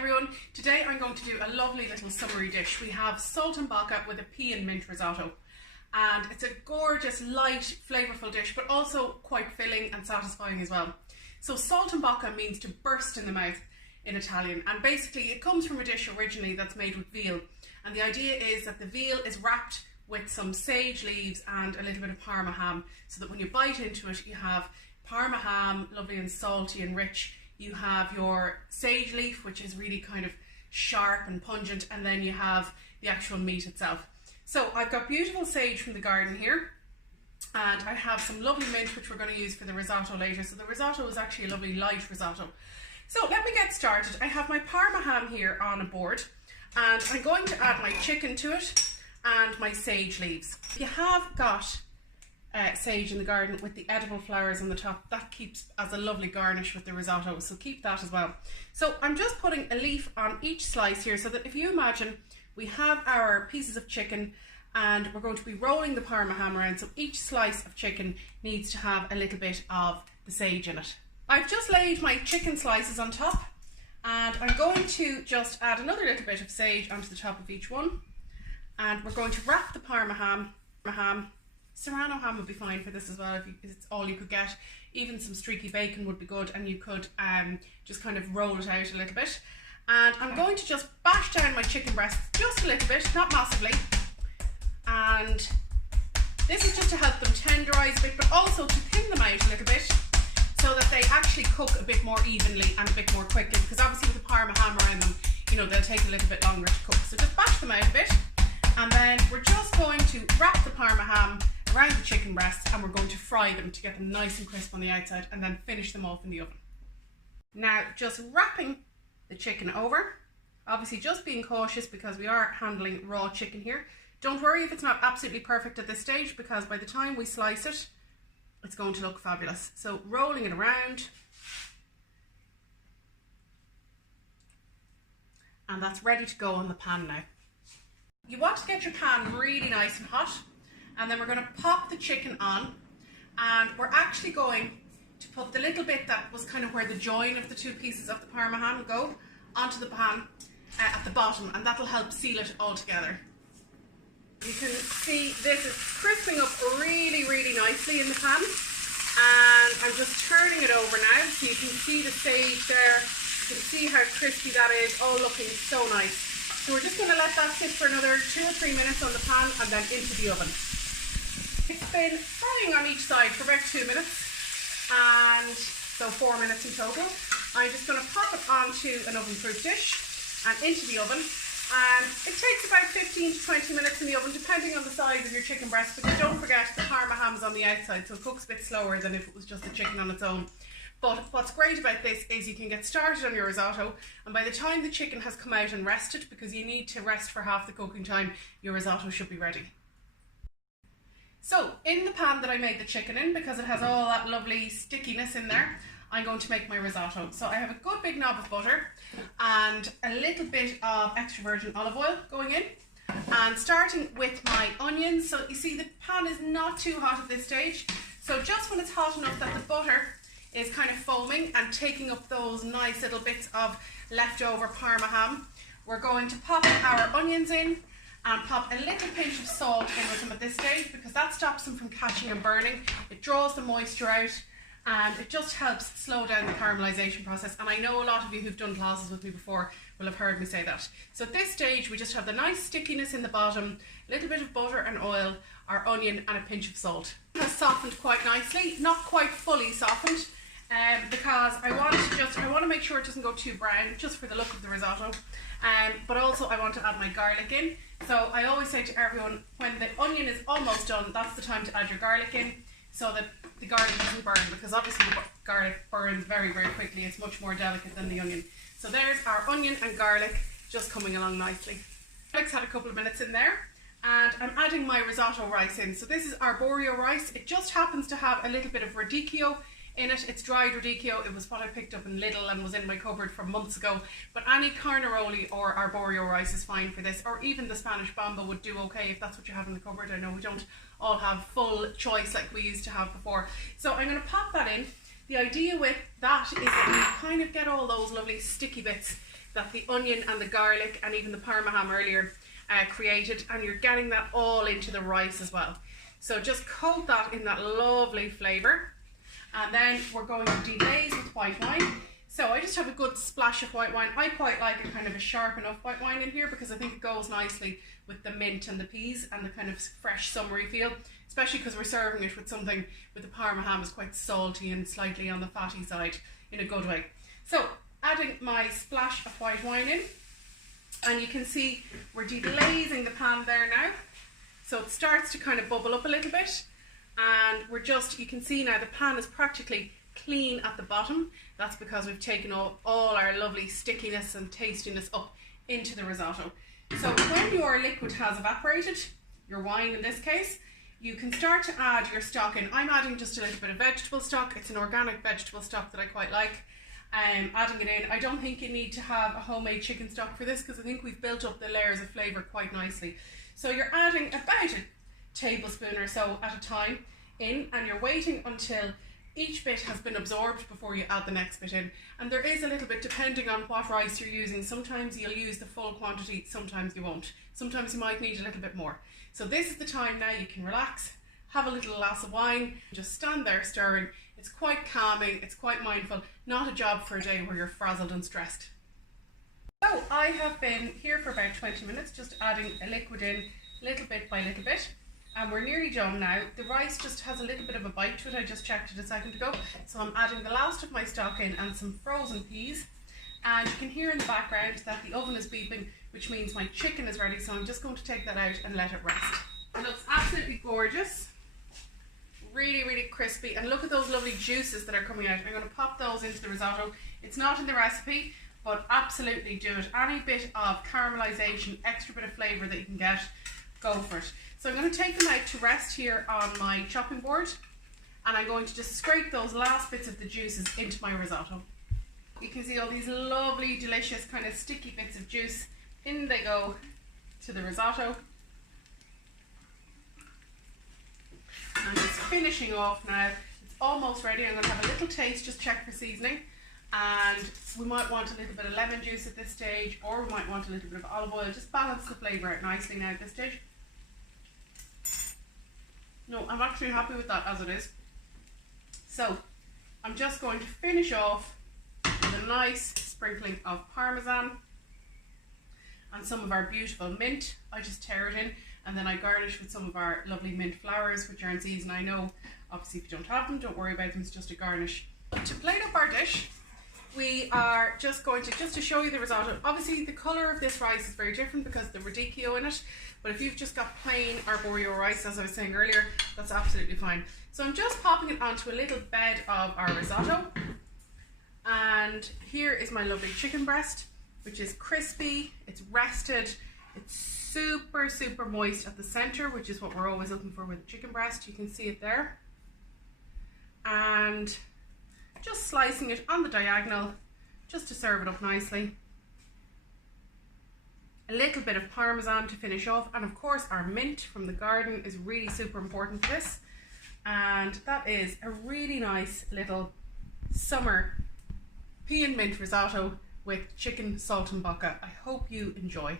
everyone. Today I'm going to do a lovely little summery dish. We have Saltimbocca with a pea and mint risotto. And it's a gorgeous, light, flavourful dish, but also quite filling and satisfying as well. So Saltimbocca means to burst in the mouth in Italian. And basically it comes from a dish originally that's made with veal. And the idea is that the veal is wrapped with some sage leaves and a little bit of Parma ham, so that when you bite into it, you have Parma ham, lovely and salty and rich. You have your sage leaf, which is really kind of sharp and pungent, and then you have the actual meat itself. So I've got beautiful sage from the garden here, and I have some lovely mint, which we're going to use for the risotto later. So the risotto is actually a lovely light risotto. So let me get started. I have my Parma ham here on a board, and I'm going to add my chicken to it and my sage leaves. If you have got sage in the garden with the edible flowers on the top, that keeps as a lovely garnish with the risotto, so keep that as well. So I'm just putting a leaf on each slice here, so that if you imagine we have our pieces of chicken and we're going to be rolling the Parma ham around, so each slice of chicken needs to have a little bit of the sage in it. I've just laid my chicken slices on top, and I'm going to just add another little bit of sage onto the top of each one. And we're going to wrap the Parma ham. Serrano ham would be fine for this as well, if it's all you could get. Even some streaky bacon would be good, and you could just kind of roll it out a little bit. And I'm going to just bash down my chicken breasts just a little bit, not massively. And this is just to help them tenderise a bit, but also to thin them out a little bit, so that they actually cook a bit more evenly and a bit more quickly, because obviously with the Parma ham around them, you know, they'll take a little bit longer to cook. So just bash them out a bit. And then we're just going to wrap the Parma ham around the chicken breasts, and we're going to fry them to get them nice and crisp on the outside, and then finish them off in the oven. Now, just wrapping the chicken over, obviously just being cautious because we are handling raw chicken here. Don't worry if it's not absolutely perfect at this stage, because by the time we slice it, it's going to look fabulous. So rolling it around, and that's ready to go on the pan now. You want to get your pan really nice and hot, and then we're going to pop the chicken on, and we're actually going to put the little bit that was kind of where the join of the two pieces of the Parma ham go onto the pan at the bottom, and that'll help seal it all together. You can see this is crisping up really, really nicely in the pan, and I'm just turning it over now, so you can see the sage there. You can see how crispy that is, all looking so nice. So we're just going to let that sit for another 2 or 3 minutes on the pan, and then into the oven. It's been frying on each side for about 2 minutes, and so 4 minutes in total. I'm just going to pop it onto an oven-proof dish and into the oven, and it takes about 15 to 20 minutes in the oven, depending on the size of your chicken breast, because don't forget the Parma ham is on the outside, so it cooks a bit slower than if it was just the chicken on its own. But what's great about this is you can get started on your risotto, and by the time the chicken has come out and rested, because you need to rest for half the cooking time, your risotto should be ready. So in the pan that I made the chicken in, because it has all that lovely stickiness in there, I'm going to make my risotto. So I have a good big knob of butter and a little bit of extra virgin olive oil going in, and starting with my onions. So you see the pan is not too hot at this stage, so just when it's hot enough that the butter is kind of foaming and taking up those nice little bits of leftover Parma ham, we're going to pop our onions in and pop a little pinch of salt in with them at this stage, because that stops them from catching and burning. It draws the moisture out, and it just helps slow down the caramelization process. And I know a lot of you who've done classes with me before will have heard me say that. So at this stage we just have the nice stickiness in the bottom, a little bit of butter and oil, our onion, and a pinch of salt. It has softened quite nicely, not quite fully softened, because I want to make sure it doesn't go too brown, just for the look of the risotto, but also I want to add my garlic in. So I always say to everyone, when the onion is almost done, that's the time to add your garlic in, so that the garlic doesn't burn, because obviously the garlic burns very, very quickly. It's much more delicate than the onion. So there's our onion and garlic just coming along nicely. Garlic's had a couple of minutes in there, and I'm adding my risotto rice in. So this is arborio rice. It just happens to have a little bit of radicchio in it. It's dried radicchio. It was what I picked up in Lidl and was in my cupboard from months ago, but any carnaroli or arborio rice is fine for this, or even the Spanish bamba would do okay if that's what you have in the cupboard. I know we don't all have full choice like we used to have before. So I'm going to pop that in. The idea with that is that you kind of get all those lovely sticky bits that the onion and the garlic and even the parma earlier created, and you're getting that all into the rice as well. So just coat that in that lovely flavour, and then we're going to deglaze with white wine. So I just have a good splash of white wine. I quite like a kind of a sharp enough white wine in here because I think it goes nicely with the mint and the peas and the kind of fresh summery feel, especially because we're serving it with something with the parma ham is quite salty and slightly on the fatty side in a good way. So adding my splash of white wine in, and you can see we're deglazing the pan there now. So it starts to kind of bubble up a little bit, and we're just, you can see now the pan is practically clean at the bottom. That's because we've taken all our lovely stickiness and tastiness up into the risotto. So when your liquid has evaporated, your wine in this case, you can start to add your stock in. I'm adding just a little bit of vegetable stock. It's an organic vegetable stock that I quite like. Adding it in. I don't think you need to have a homemade chicken stock for this because I think we've built up the layers of flavour quite nicely. So you're adding about a tablespoon or so at a time in, and you're waiting until each bit has been absorbed before you add the next bit in. And there is a little bit depending on what rice you're using. Sometimes you'll use the full quantity, sometimes you won't. Sometimes you might need a little bit more. So this is the time now you can relax, have a little glass of wine, just stand there stirring. It's quite calming, it's quite mindful, not a job for a day where you're frazzled and stressed. So I have been here for about 20 minutes, just adding a liquid in little bit by little bit. And we're nearly done now. The rice just has a little bit of a bite to it. I just checked it a second ago. So I'm adding the last of my stock in and some frozen peas. And you can hear in the background that the oven is beeping, which means my chicken is ready. So I'm just going to take that out and let it rest. It looks absolutely gorgeous. Really, really crispy. And look at those lovely juices that are coming out. I'm going to pop those into the risotto. It's not in the recipe, but absolutely do it. Any bit of caramelization, extra bit of flavour that you can get, go for it. So I'm going to take them out to rest here on my chopping board, and I'm going to just scrape those last bits of the juices into my risotto. You can see all these lovely, delicious, kind of sticky bits of juice. In they go to the risotto. And it's finishing off now. It's almost ready. I'm going to have a little taste, just check for seasoning. And we might want a little bit of lemon juice at this stage, or we might want a little bit of olive oil. Just balance the flavour out nicely now at this stage. No, I'm actually happy with that as it is. So I'm just going to finish off with a nice sprinkling of parmesan and some of our beautiful mint. I just tear it in, and then I garnish with some of our lovely mint flowers, which are in season. I know, obviously, if you don't have them, don't worry about them, it's just a garnish. To plate up our dish, we are just going to, just to show you the risotto, obviously the colour of this rice is very different because of the radicchio in it, but if you've just got plain arborio rice, as I was saying earlier, that's absolutely fine. So I'm just popping it onto a little bed of our risotto, and here is my lovely chicken breast, which is crispy, it's rested, it's super, super moist at the centre, which is what we're always looking for with chicken breast. You can see it there. And just slicing it on the diagonal, just to serve it up nicely. A little bit of parmesan to finish off, and of course our mint from the garden is really super important for this. And that is a really nice little summer pea and mint risotto with chicken saltimbocca. I hope you enjoy.